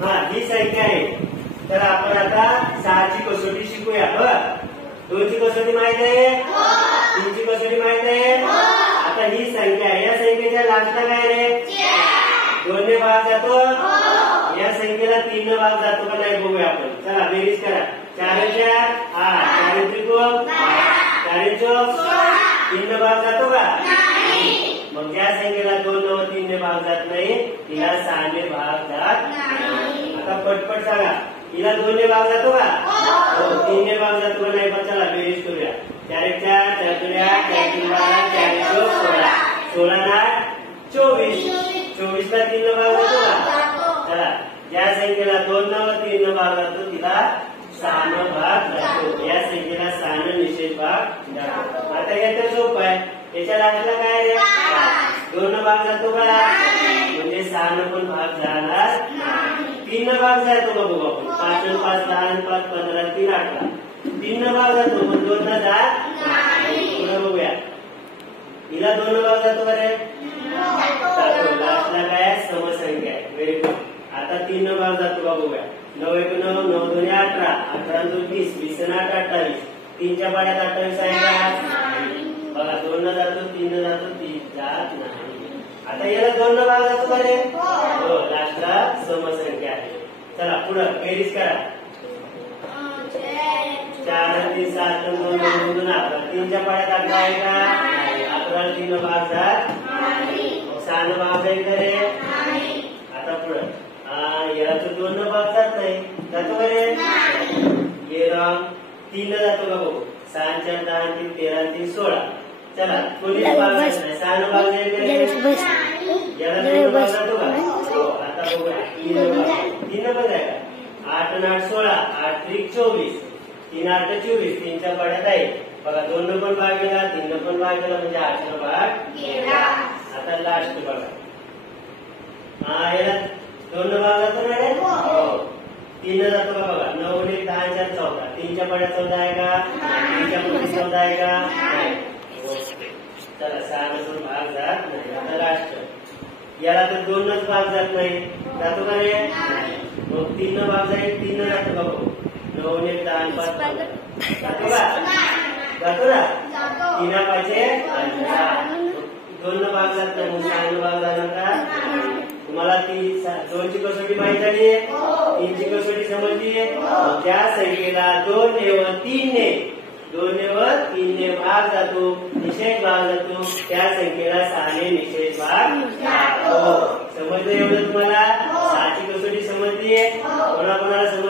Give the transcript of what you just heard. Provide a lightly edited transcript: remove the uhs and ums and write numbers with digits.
हा ही संख्या आहे. तर आपण आता 6ची कसोटी शिकूया. बरं, 2ची कसोटी माहित आहे, 3ची कसोटी माहित आहे. आता ही संख्या आहे, या संख्येच्या लास्टला काय रे? 2 ने भाग जातो. या संख्येला 3 ने भाग जातो का नाही बघूया आपण. चला बेरीज करा. 4 4 8, 4 त्रिकोण 4 चौक 3 ने भाग जातो का? मग ज्या संख्येला 2 व 3 ने भाग जात नाही तिला 6 ने भाग जात नाही. आता पटपट सांगा, हिला 2 ने भाग जातो का? हो. 3 ने भाग जातो का नाही? पण चला बेरीज करूया. 4 4 4 3 8 4 3 12 4 चौक 16, 16 ना 24, 24 ला 3 ने भाग जातो का? चला, ज्या संख्येला 2 व 3 ने भाग जातो तिला 6 ने भाग जातो. या संख्येला 6 ने निषेध भाग जातो. आता हे तर सोपं आहे. याच्या लास्टला काय रे? 2 ने भाग जातो का? म्हणजे 6 ने पण भाग जाणार. 3 ने भाग जातो का बघू आपण. 5 आणि 5 10 आणि 5 15 3 18. 3 ने भाग जातो पण 2 ने जात नाही. पुढे बघूया. हिला 2 ने भाग जातो का रे? जातो. लास्टला काय? समसंख्या आहे. Very good. आता 3 ने भाग जातो का बघूया. 9 1 9 9 2 18, 18 2 20, 20 8 28. 3च्या पाड्यात 28 आहे का? बघा, 2 ने जातो, 3 ने जातो, 3 जात नाही. आता याला 2 ने भाग जातो का रे? हो. लास्टला समसंख्या आहे. चला पुढे बेरीज करा. 4 आणि 3 7 2 2 2 11. 3च्या पाड्यात 11 आहे का? 11 3 ने भाग जात नाही. 6 ने भाग जाईल का रे? आता पुढे याला तर 2 ने भाग जात नाही. जातो का रे? ये राम. 3 ने जातो का बघू. 6 4 10 3 13 3 16. चला, कोणीच भाग जात नाही. 6 ने भाग जाईल का रे? याला 2 ने भाग जातो का? हो. आता बघूया. 3 ने भाग. 3 ने पण आहे का? 8 आणि 8 16, 8 3 24, 3 8 24. 3च्या पाड्यात आहे. बघा, 2 ने पण भाग गेला, 3 ने पण भाग गेला, म्हणजे 8 ने भाग गेला. आता लास्ट बघा. याला 2 ने भाग जातो ना रे? हो. 3 ने जातो का बघा. 9 1 10 4 14. 3च्या पाड्यात 14 आहे का? 3च्या पाड्यात 14 आहे का? नाही. चला, 6 ने पण भाग जात नाही. आता लास्ट. याला तर 2 नेच भाग जात नाही. जातो का रे? मग 3 ने भाग जाईल. 3 ने जातो का बघू. 9 1 10 5 जातो का? जातो ना? 3 पाहिजे 2 ने भाग जात नाही. मग 6 ने भाग जाणार का? तुम्हाला 2ची कसोटी माहित झाली, 3ची कसोटी समजली. त्या संख्येला 2 ने व 3 ने 2 ने व 3 ने भाग जातो, निषेध भाग जातो. त्या संख्येला 6 ने निषेध भाग जातो. समजलं एवढं तुम्हाला? 6ची कसोटी समजली. कोणाकोणाला समजली?